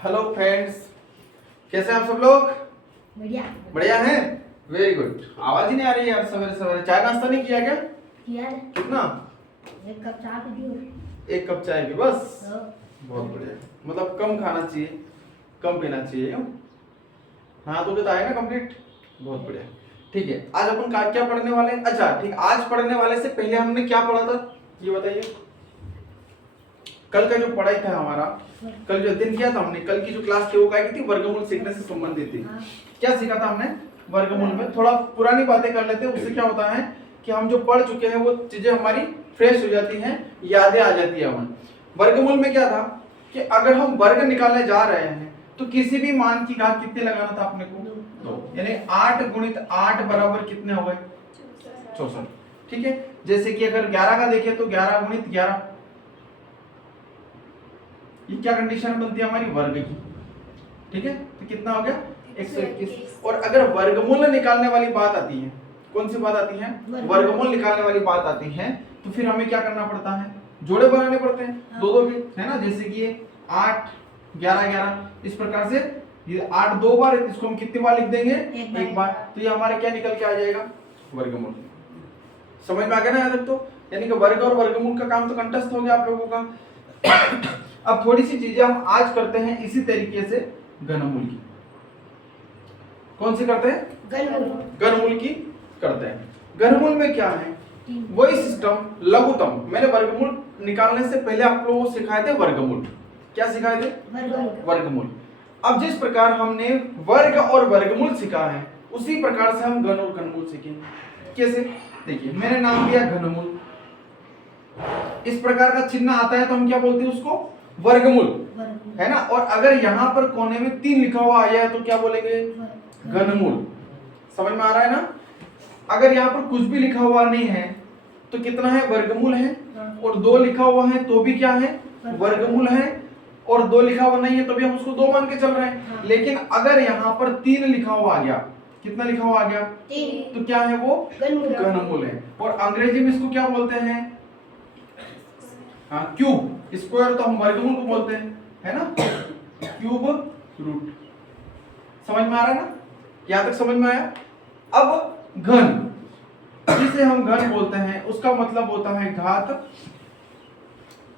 Hello friends, कैसे हैं आप सब लोग? बढ़िया। बढ़िया हैं? Very good. आवाज ही नहीं आ रही यार सवेरे सवेरे। चाय नाश्ता नहीं किया क्या? किया है। कितना? एक कप चाय पी दी। एक कप चाय भी बस? हाँ। बहुत बढ़िया। मतलब कम खाना चाहिए, कम पीना चाहिए क्यों? हाँ तो आएगा कंप्लीट। बहुत बढ़िया। ठीक है, आज अपन क्या पढ़ने वाले हैं? अच्छा ठीक, आज पढ़ने वाले से पहले हमने क्या पढ़ा था ये बताइए। कल का जो पढ़ाई था हमारा, कल जो अध्ययन किया था हमने, कल की जो क्लास थी वो क्या की थी? वर्गमूल सीखने से संबंधित थी। क्या सीखा था हमने वर्गमूल में? थोड़ा पुरानी बातें कर लेते हैं, उससे क्या होता है कि हम जो पढ़ चुके हैं वो चीजें हमारी फ्रेश हो जाती हैं, यादें आ जाती है हमें। वर्गमूल में क्या था कि अगर हम वर्ग निकालने जा रहे हैं तो किसी भी मान की घात कितने लगाना था अपने को? 2। यानी 8 गुणित 8 बराबर कितने हो गए? 64। ठीक है, जैसे कि अगर 11 का देखें तो 11 गुणित 11, ये क्या कंडीशन बनती है हमारी? वर्ग की। ठीक है, तो कितना हो गया? 121। और अगर वर्गमूल निकालने वाली बात आती है, कौन सी बात आती है? वर्गमूल निकालने वाली बात आती है, तो फिर हमें क्या करना पड़ता है? जोड़े बनाने पड़ते हैं, दो दो के, है ना? जैसे कि ये 8 11 11 इस प्रकार से, ये 8 दो बार, इसको हम कितनी बार लिख देंगे? एक बार। तो ये हमारे क्या निकल के आ जाएगा? वर्गमूल। समझ में आ गया ना यहाँ तक? तो यानी कि वर्ग और वर्गमूल का काम तो कंठस्थ हो गया आप लोगों का। अब थोड़ी सी चीजें हम आज करते हैं इसी तरीके से घनमूल की। कौन सी करते हैं? घनमूल की करते हैं। घनमूल में क्या है? वही सिस्टम, लघुत्तम। मैंने वर्गमूल निकालने से पहले आप लोगों को सिखाए थे वर्गमूल। क्या सिखाए थे? वर्गमूल। अब जिस प्रकार हमने वर्ग और वर्गमूल सीखा है, उसी प्रकार से हम घन और घनमूल सीखेंगे। कैसे? देखिए, मैंने नाम दिया घनमूल। इस प्रकार का चिन्ह आता है तो हम क्या बोलते हैं उसको? वर्गमूल, है ना? और अगर यहाँ पर कोने में 3 लिखा हुआ आया है तो क्या बोलेंगे? घनमूल। समझ में आ रहा है ना? अगर यहाँ पर कुछ भी लिखा हुआ नहीं है तो कितना है? वर्गमूल है। और 2 लिखा हुआ है तो भी क्या है? वर्गमूल है। और 2 लिखा हुआ नहीं है तो भी हम उसको 2 मान के चल रहे हैं। लेकिन अगर यहाँ पर 3 लिखा हुआ आ गया, कितना लिखा हुआ आ गया? 3, तो क्या है वो? घनमूल है। और अंग्रेजी में इसको क्या बोलते हैं? हाँ, क्यूब। स्क्वायर तो हम वर्गमूल को बोलते हैं, है ना? Cube root. समझ में आ रहा है ना? यहां तक समझ में आया? अब घन, जिसे हम घन बोलते हैं, उसका मतलब होता है घात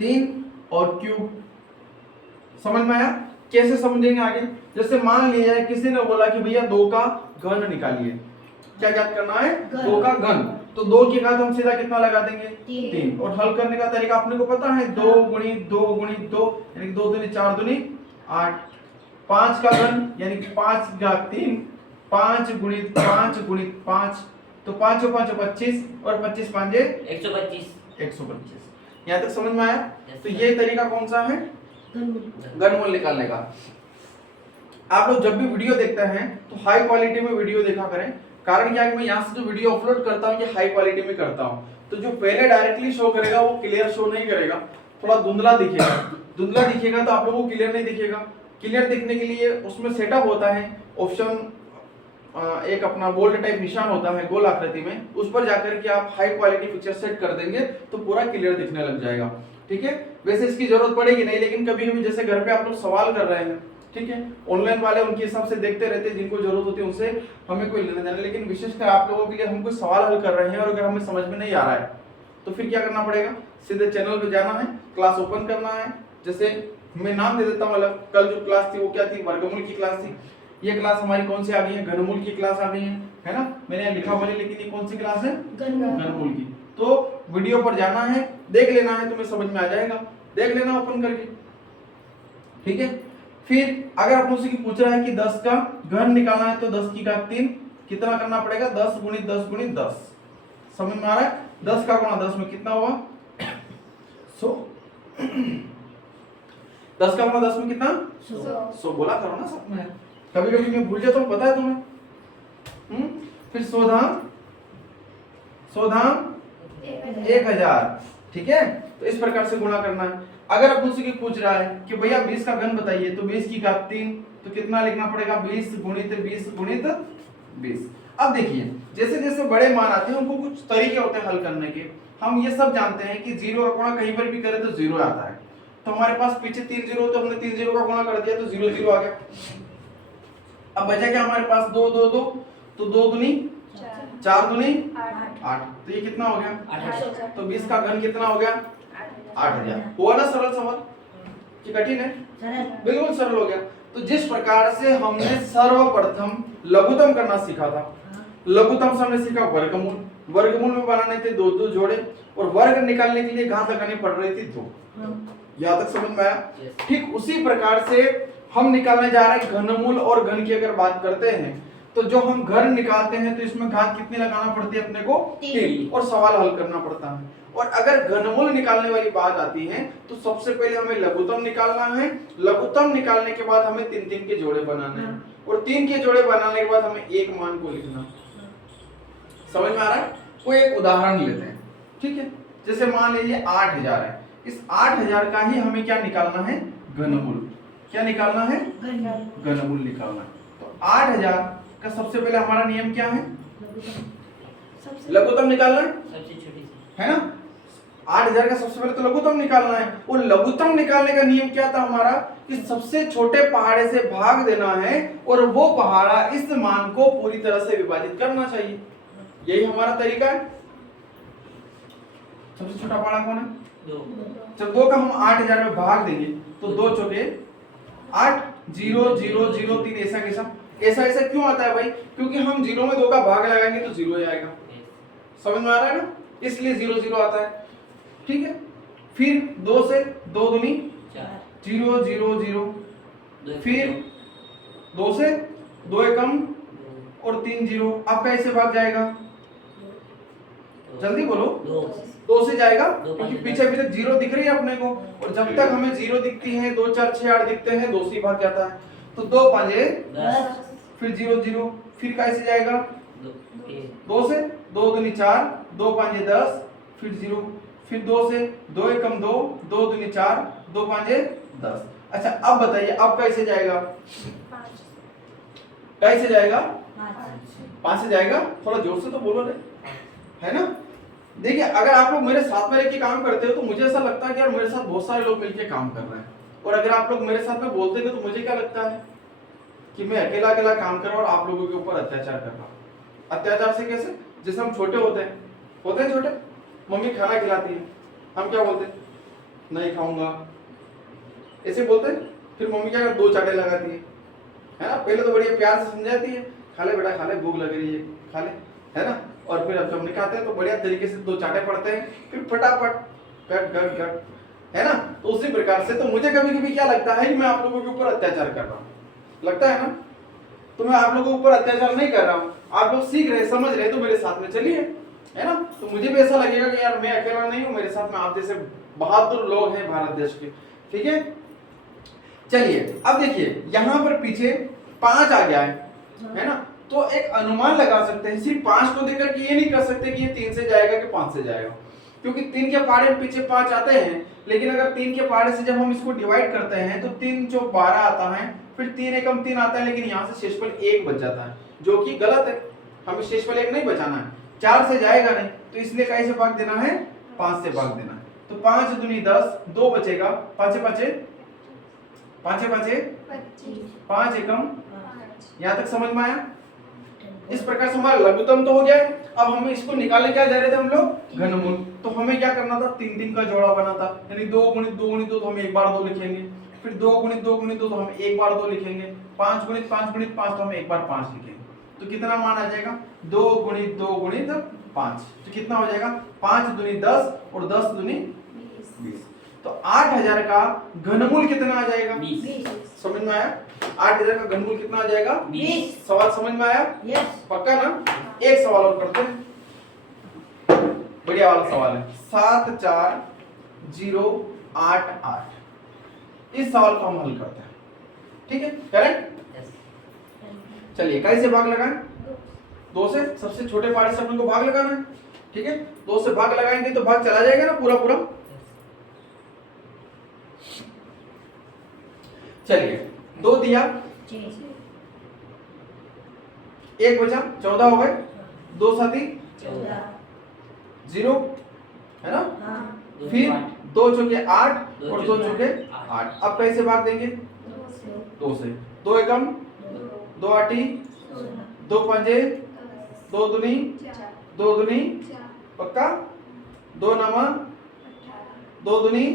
3 और क्यूब। समझ में आया? कैसे समझेंगे आगे? जैसे मान लिया है किसी ने बोला कि भैया 2 का घन निकालिए। क्या ज्ञात करना है? 2 का घन। तो 2 की घात हम सीधा कितना लगा देंगे? 3। और हल करने का तरीका अपने को पता है, 2 गुणित 2 गुणित 2, यानी 2 दूनी 4 दूनी 8। 5 का घन यानी 5 की घात 3, 5 गुणित 5 गुणित 5, तो 5 और 5 25, और 25 5 125। यहाँ तक समझ में आया? तो ये तरीका कौन सा है? घनमूल निकालने का। आप लोग जब भी वीडियो देखते हैं तो हाई क्वालिटी में वीडियो देखा करें। कारण क्या है कि मैं यहाँ से जो वीडियो अपलोड करता हूँ ये हाई क्वालिटी में करता हूँ, तो जो पहले डायरेक्टली शो करेगा वो क्लियर शो नहीं करेगा, थोड़ा धुंधला दिखेगा। धुंधला दिखेगा तो आप लोगों को क्लियर नहीं दिखेगा। क्लियर दिखने के लिए उसमें सेटअप होता है ऑप्शन, एक अपना बोल्ड टाइप निशान होता है गोल आकृति में, उस पर जाकर के आप हाई क्वालिटी पिक्चर सेट कर देंगे तो पूरा क्लियर दिखने लग जाएगा। ठीक है, वैसे इसकी जरूरत पड़ेगी नहीं, लेकिन कभी कभी जैसे घर पे आप लोग सवाल कर रहे हैं, ठीक है, ऑनलाइन वाले उनके हिसाब से देखते रहते हैं, जिनको जरूरत होती है उनसे हमें कोई लेना देना, लेकिन विशेषकर आप लोगों के लिए हम कोई सवाल हल कर रहे हैं और अगर हमें समझ में नहीं आ रहा है तो फिर क्या करना पड़ेगा? सीधे चैनल पे जाना है, क्लास ओपन करना है। जैसे मैं नाम दे देता हूँ अलग, कल जो क्लास थी वो क्या थी? वर्गमूल की क्लास थी। ये क्लास हमारी कौन सी आ गई है? घनमूल की क्लास आ गई है ना? मैंने यहाँ लिखा हुआ है, लेकिन ये कौन सी क्लास है? घनमूल की। तो वीडियो पर जाना है, देख लेना है, तुम्हें समझ में आ जाएगा, देख लेना ओपन करके। ठीक है, फिर अगर आप मुझसे पूछ रहा है कि 10 का घन निकालना है तो 10 की घात 3 कितना करना पड़ेगा? 10 गुणित 10 गुणित 10। समझ में आ रहा है? 10 का गुणा 10 में कितना हुआ? 100। 10 का गुणा 10 में कितना? 100 बोला करो ना सब में, कभी कभी मैं भूल जाता हूँ, पता है तुम्हें? फिर 100 धाम 1000। ठीक है, तो इस प्रकार से गुणा करना है। अगर आप मुझसे पूछ रहा है कि भैया 20 का घन बताइए, तो 20 की घात 3, तो कितना लिखना पड़ेगा? 20 गुणित 20 गुणित 20। अब देखिए, जैसे जैसे बड़े मान आते हैं उनको कुछ तरीके होते हैं हल करने के। हम ये सब जानते हैं कि 0 का गुणा कहीं पर भी करें तो 0 आता है, तो हमारे पास पीछे 3 जीरो, तो हमने 3 जीरो का गुणा कर दिया तो 0 0 आ गया। अब बचा क्या हमारे पास 2 2 2, तो 2 दूनी 4 दूनी 8, तो ये कितना हो गया? तो 20 का घन कितना हो गया? 8000। हुआ ना सरल सवाल? कि कठिन है? बिल्कुल सरल हो गया। तो जिस प्रकार से हमने सर्वप्रथम लघुत्तम करना सीखा था, लघुत्तम से हमने सीखा वर्गमूल, वर्गमूल में बनाने थे 2 2 जोड़े, और वर्ग निकालने के लिए घात लगानी पड़ रही थी 2। यहाँ तक समझ में आया? ठीक उसी प्रकार से हम निकालने जा रहे हैं घनमूल और घन की। अगर बात करते हैं तो जो हम घन निकालते हैं तो इसमें घात कितनी लगाना पड़ती है अपने को? 3, और सवाल हल करना पड़ता है। और अगर घनमूल निकालने वाली बात आती है तो सबसे पहले हमें लघुत्तम निकालना है, लघुत्तम निकालने के बाद हमें 3 3 के जोड़े बनाने हैं, और 3 के जोड़े बनाने के बाद हमें एक मान को लिखना। समझ में आ रहा है? कोई एक उदाहरण लेते हैं, ठीक है? जैसे मान लीजिए 8000 है, इस 8000 का ही हमें क्या निकालना है? घनमूल। क्या निकालना है? घनमूल निकालना है। तो 8000 का सबसे पहले हमारा नियम क्या है? लघुत्तम निकालना है, सबसे छोटी है ना? 8000 का सबसे पहले तो लघुत्तम निकालना है। और लघुत्तम निकालने का नियम क्या था हमारा? कि सबसे छोटे पहाड़े से भाग देना है और वो पहाड़ा इस मान को पूरी तरह से विभाजित करना चाहिए। यही हमारा तरीका है। सबसे छोटा पहाड़ा कौन है? 2। जब 2 का हम 8000 में भाग देंगे तो 2 चौके 8, 0 0 0 3, ऐसा कैसा? ऐसा क्यों आता है भाई? क्योंकि हम 0 में 2 का भाग लगाएंगे तो 0 ही आएगा। समझ में आ रहा है ना? इसलिए 0 0 आता है, ठीक है? फिर 2 से 2 दूनी 0 0 0, फिर 2 से 2 एकम और 3 0। अब कैसे भाग जाएगा? जल्दी बोलो। 2 से जाएगा, क्योंकि पीछे भी तक 0 दिख रही है अपने को, और जब तक हमें 0 दिखती है 2 4 6 8 दिखते हैं, 2 से भाग जाता है। तो 2 5 10, फिर 0 0, फिर कैसे जाएगा? 2 से 2 दूनी 4, 2 5 10, फिर 0, फिर 2 से 2 एकम 2, 2 दूनी 4, 2 5 10। अच्छा अब बताइए अब कैसे जाएगा? कैसे जाएगा? 5 से जाएगा। थोड़ा जोर से तो बोलो रे, है ना? देखिए अगर आप लोग मेरे साथ में रहकर काम करते हो तो मुझे ऐसा लगता है कि यार मेरे साथ बहुत सारे लोग मिलकर काम कर रहे हैं, और अगर आप लोग मेरे साथ में बोलते हैं तो मुझे क्या लगता है कि मैं अकेला अकेला काम कर रहा हूं और आप लोगों के ऊपर अत्याचार कर रहा हूं। अत्याचार से कैसे? जैसे हम छोटे होते हैं छोटे, मम्मी खाना खिलाती है, हम क्या बोलते हैं? नहीं खाऊंगा, ऐसे बोलते हैं। फिर मम्मी क्या कर 2 चाटे लगाती है ना? पहले तो बढ़िया प्यार से समझाती है, खा ले बेटा खा ले, भूख लग रही है, खा ले, है ना? और फिर अब जब निकालते हैं तो बढ़िया तरीके से 2 चाटे पड़ते हैं, फिर फटाफट गट गट गट, है ना? तो उसी प्रकार से तो मुझे कभी कभी क्या लगता है कि मैं आप लोगों के ऊपर अत्याचार कर रहा हूँ, लगता है ना? तो मैं आप लोगों के ऊपर अत्याचार नहीं कर रहा हूँ, आप लोग सीख रहे समझ रहे तो मेरे साथ में चलिए, है ना? तो मुझे भी ऐसा लगेगा कि यार मैं अकेला नहीं हूँ, मेरे साथ में आप जैसे बहादुर लोग हैं भारत देश के, ठीक है? चलिए अब देखिए यहाँ पर पीछे 5 आ गया है ना? तो एक अनुमान लगा सकते हैं, सिर्फ 5 को देकर के ये नहीं कर सकते कि ये 3 से जाएगा कि 5 से जाएगा, क्योंकि 3 के पहाड़े में पीछे 5 आते हैं। लेकिन अगर 3 के पहाड़े से जब हम इसको डिवाइड करते हैं तो 3 जो 12 आता है, फिर 3 एकम 3 आता है, लेकिन यहाँ से शेषफल 1 बच जाता है, जो कि गलत है। हमें शेषफल 1 नहीं बचाना है, 4 से जाएगा नहीं, तो इसलिए कैसे भाग देना है? 5 से भाग देना है। तो 5 दूनी 10, 2 बचेगा, 5 5 एकम। यहाँ तक समझ में आया? इस प्रकार से हमारा लघुत्तम तो हो गया है। अब हमें इसको निकालने क्या जा रहे थे हम लोग? घनमूल। तो हमें क्या करना था? 3 3 का जोड़ा बना था, यानी 2 गुणित 2 गुणित 2 तो हम एक बार 2 लिखेंगे, फिर 2 गुणित 2 गुणित 2 तो हम एक बार 2 लिखेंगे, 5 गुणित 5 गुणित 5 तो हम एक बार 5 लिखेंगे। तो कितना मान आ जाएगा? 2 गुणित 2 गुणित 5, तो कितना हो जाएगा? 5 दूनी 10 और 10 दूनी 20। तो 8000 का घनमूल कितना आ जाएगा? 20। समझ में आया? 8000 का घनमूल कितना आ जाएगा? 20। सवाल समझ में आया? यस। पक्का ना? एक सवाल और करते हैं, बढ़िया वाला सवाल है। 74088, इस सवाल को हम हल करते हैं, ठीक है? करेक्ट? चलिए कैसे भाग लगाएं? 2 से, सबसे छोटे पहाड़े से अपन को भाग लगाना है, ठीक है? 2 से भाग लगाएंगे तो भाग चला जाएगा ना पूरा पूरा। चलिए 2 दिया, 1 बचा, 14 हो गए, 2 साथी 0, है ना? फिर 2 चौके 8 और 2 चौके 8। अब कैसे भाग देंगे? 2 से। 2 एकम 2 आठी 2 पंजे 2 दूनी 2 दूनी पक्का 2 नामा 2 दूनी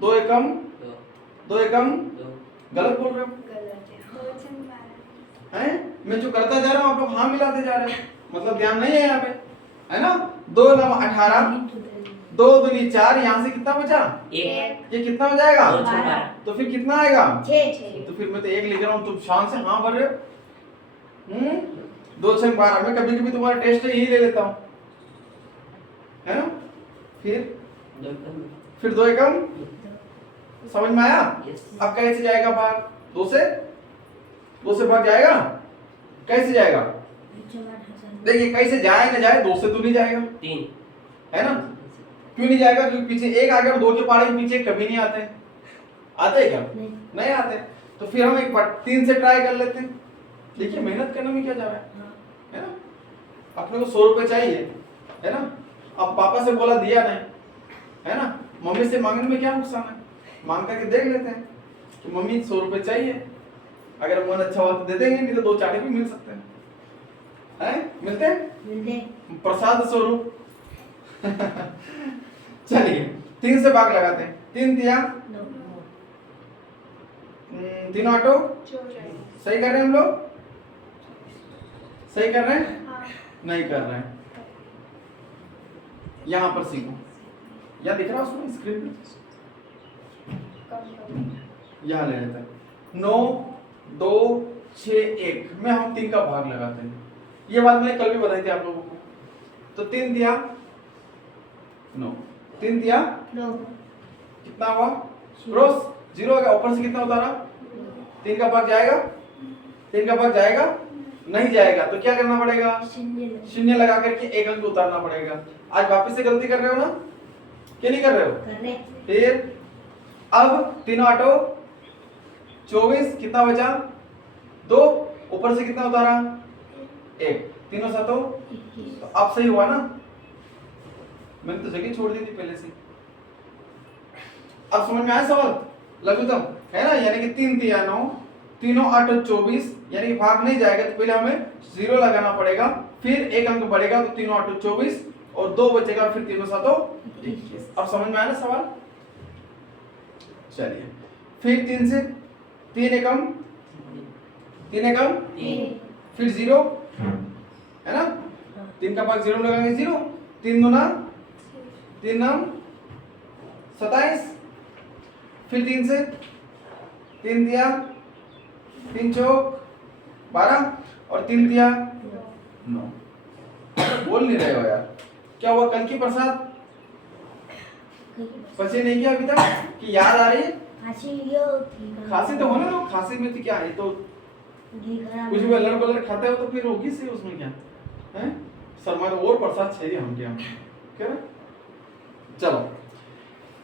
2 एकम 2 एकम गलत बोल रहे हो हैं? मैं जो करता जा रहा हूँ आप लोग हाँ मिलाते जा रहे हो, मतलब ध्यान नहीं है यहाँ पे, है ना? 2 नामा 18 2 दूनी 4, यहाँ से कितना बचा? 1। ये कितना हो जाएगा? 12। तो फिर कितना आएगा? 6 तो फिर मैं तो 1 लिख रहा हूँ, तुम शान से हाँ भर रहे हो। 2 6 12। मैं कभी कभी तुम्हारा टेस्ट यही ले लेता हूँ, है ना? फिर 2 एकम समझ में आया? अब कैसे जाएगा भाग? 2 से भाग जाएगा? कैसे जाएगा? देखिए कैसे जाए ना जाए 2 से तो नहीं जाएगा, 3 है ना? क्यों नहीं जाएगा? क्योंकि पीछे 1 आगे और 2 के पहाड़े के पीछे कभी नहीं आते। आते हैं क्या? नहीं आते। तो फिर हम एक बार 3 से ट्राई कर लेते हैं। देखिए मेहनत करने में क्या जा रहा है ना? अपने को 100 रुपए चाहिए, है ना? अब पापा से बोला दिया नहीं, है ना? मम्मी से मांगने में क्या नुकसान है? मांग करके देख लेते हैं कि मम्मी 100 रुपए चाहिए, अगर मन अच्छा हुआ तो दे देंगे, नहीं तो 2 चाटे भी मिल सकते हैं, मिलते हैं प्रसाद स्वरूप। चलिए 3 से भाग लगाते हैं। 3 दिया 3 ऑटो सही कर रहे हैं हम लोग? सही कर रहे हैं? नहीं कर रहे हैं। यहां पर सीखो, या दिख रहा है उसमें स्क्रीन पे? यहां ले लेते हैं 9 2 6 1 में हम 3 का भाग लगाते हैं। ये बात मैंने कल भी बताई थी आप लोगों को। तो 3 दिया 9, 3 दिया कितना हुआ? क्रॉस 0 हो गया। ऊपर से कितना उतारा? 3 का भाग जाएगा? 3 का भाग जाएगा? नहीं जाएगा। तो क्या करना पड़ेगा? शून्य लगा करके 1 अंक उतारना पड़ेगा। आज वापस से गलती कर रहे हो ना? क्या नहीं कर रहे हो? फिर अब 3 ऑटो 24 कितना बचा? 2 ऊपर से कितना उतारा? 1 3 7 तो अब सही हुआ ना? मैंने तो जगह छोड़ दी थी पहले से। अब समझ में आया सवाल? लघुत्तम है ना? यानी कि 3 दिया 9 3 8 24, यानी कि भाग नहीं जाएगा तो पहले हमें 0 लगाना पड़ेगा, फिर 1 अंक बढ़ेगा तो 3 8 24 और 2 बचेगा, फिर 3 7 21। अब समझ में आया ना सवाल? चलिए फिर 3 से 3 एकम 3 एकम फिर 0, है ना? 3 का भाग 0 लगाएंगे 0, 3 दूना 3 9 27, फिर 3 से 3 दिया 3 चौक 12 और 3 दिया 9। बोल नहीं रहे हो यार, क्या हुआ? कल की प्रसाद पचे नहीं किया अभी तक कि याद आ रही है? खांसी तो होने दो, खांसी में तो क्या है, तो कुछ भी अलग अलग खाते हो तो फिर होगी से उसमें क्या है? शर्मा और प्रसाद चाहिए हम क्या कह रहे? चलो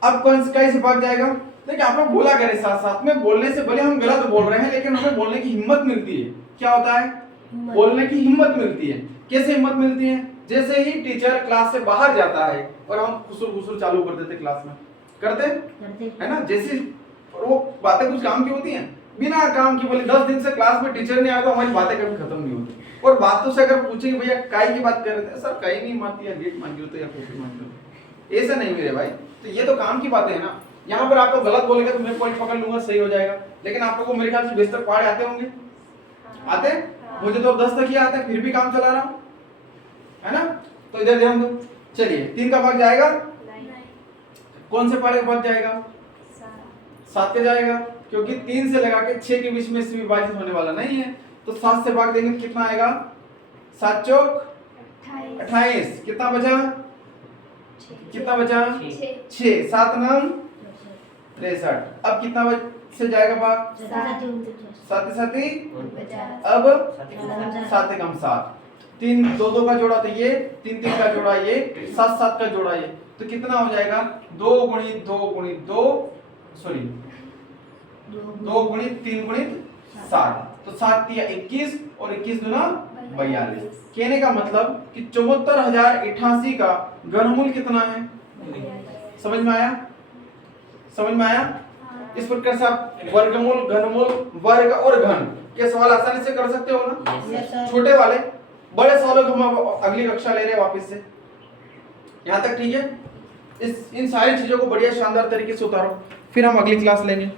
अब कौन कैसे भाग जाएगा? देखिए आप लोग बोला करें साथ साथ में, बोलने से भले हम गलत बोल रहे हैं लेकिन हमें बोलने की हिम्मत मिलती है। क्या होता है? बोलने की हिम्मत मिलती है। कैसे हिम्मत मिलती है? जैसे ही टीचर क्लास से बाहर जाता है और हम खुसुर चालू कर देते क्लास में, करते है ना? जैसे वो बातें कुछ काम की होती हैं, बिना काम की बोले 10 दिन से क्लास में टीचर नहीं आया तो हमारी बातें कभी खत्म नहीं होती। और बातों से अगर पूछेंगे भैया काई की बात कर रहे थे, सर काई नहीं मारती या गेट मांगी होते या कॉफी मांगी होती, ऐसा नहीं मेरे भाई। तो ये तो काम की बातें है ना। यहाँ पर आप लोग गलत बोलेंगे तो मैं पॉइंट पकड़ लूंगा, सही हो जाएगा। लेकिन आप लोगों को मेरे ख्याल से बेहतर पढ़े आते होंगे, आते? मुझे तो 10 तक ही आते हैं, फिर भी काम चला रहा हूँ, है ना? तो इधर ध्यान दो। चलिए 3 का भाग जाएगा? कौन से पहाड़े का भाग जाएगा? 7 के जाएगा, क्योंकि 3 से लगा के 6 के बीच में से विभाजित होने वाला नहीं है। तो 7 से भाग देंगे कितना आएगा? 7 चौक 28। कितना बचा? कितना बचा? 6 7 9 63। अब कितना से जाएगा भाग? 7 7 अब 7 कम 7, 3 2 2 का जोड़ा तो ये, 3 3 का जोड़ा ये, 7 7 का जोड़ा ये, तो कितना हो जाएगा? 2 गुणित 2 गुणित 2 सॉरी 2 गुणित 3 गुणित 7, तो 7 तिया 21 और 21 दूना 42। कहने का मतलब कि 74,088 का घनमूल कितना है? समझ में आया? समझ में आया? इस प्रकार से आप वर्गमूल, घनमूल, वर्ग और घन के सवाल आसानी से कर सकते हो ना। Yes sir. छोटे वाले, बड़े सवालों को हम अब अगली कक्षा ले रहे हैं वापस से। यहाँ तक ठीक है? इन सारी चीजों को बढ़िया शानदार तरीके से उतारो, फिर हम अगली क्लास लेंगे।